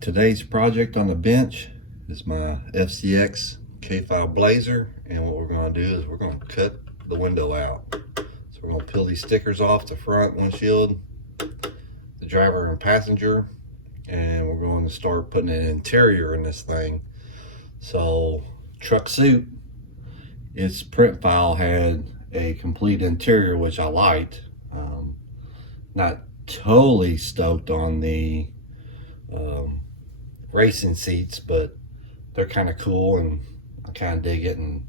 Today's project on the bench is my FCX K5 Blazer, and what we're going to do is we're going to cut the window out. So we're going to peel these stickers off the front windshield, the driver and passenger, and we're going to start putting an interior in this thing. So Truck Suit, its print file had a complete interior, which I liked. Not totally stoked on the racing seats, but they're kind of cool and I kind of dig it. And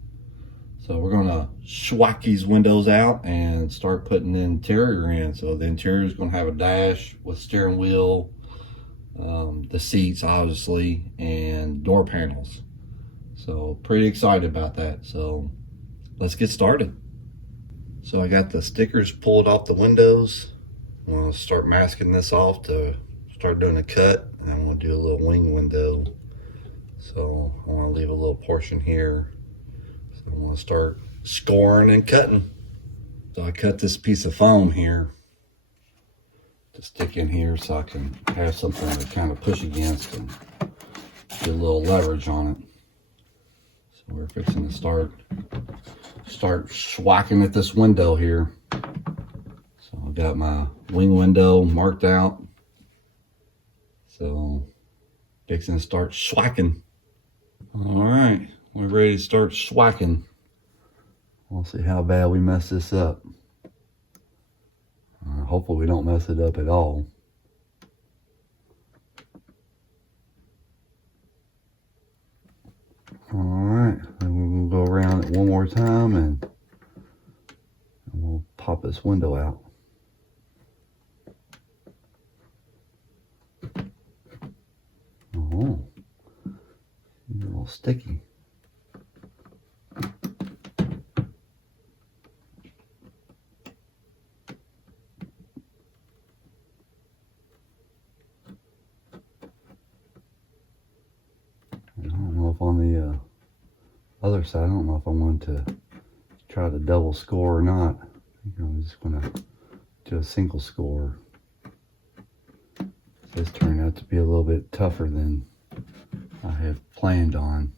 so we're gonna schwack these windows out and start putting the interior in. So the interior is gonna have a dash with steering wheel, the seats obviously, and door panels. So pretty excited about that. So let's get started. So I got the stickers pulled off the windows. I'm gonna start masking this off to start doing a cut, and I'm gonna do a little wing window. So I want to leave a little portion here. So I'm gonna start scoring and cutting. So I cut this piece of foam here to stick in here so I can have something to kind of push against and get a little leverage on it. So we're fixing to start swacking at this window here. So I've got my wing window marked out. So fixing to start swacking. All right, we're ready to start swacking. We'll see how bad we mess this up. Hopefully we don't mess it up at all. All right, and we'll go around it one more time and we'll pop this window out. Oh, a little sticky. I don't know if on the other side, I don't know if I want to try to double score or not. I think I'm just going to do a single score. This turned out to be a little bit tougher than I had planned on.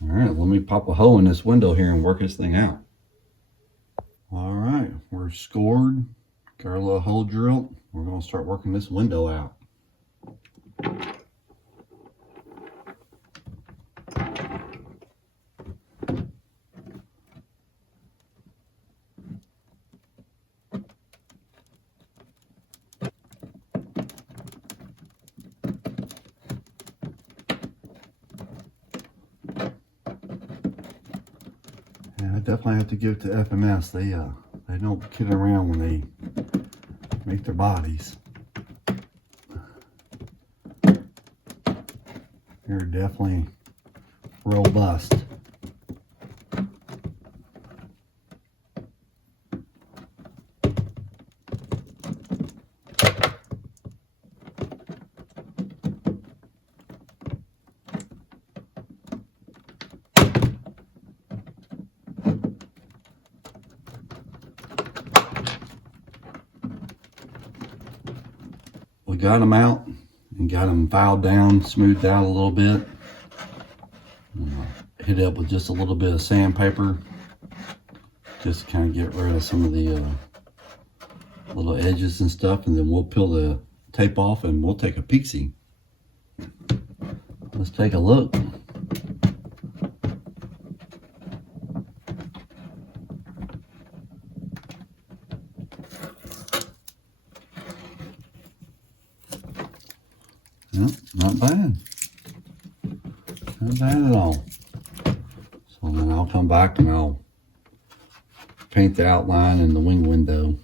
All right, let me pop a hole in this window here and work this thing out. All right, we're scored. Got our little hole drilled. We're going to start working this window out. I definitely have to give it to FMS. They don't kid around when they make their bodies. They're definitely robust. We got them out and got them filed down, smoothed out a little bit. Hit it up with just a little bit of sandpaper, just to kind of get rid of some of the little edges and stuff, and then we'll peel the tape off and we'll take a peek-see. Let's take a look. Yep, not bad. Not bad at all. So then I'll come back and I'll paint the outline in the wing window.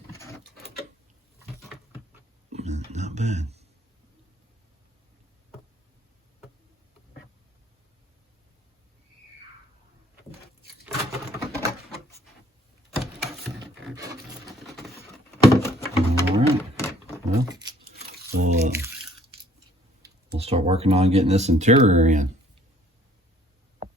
Not bad. All right. Well, we'll start working on getting this interior in.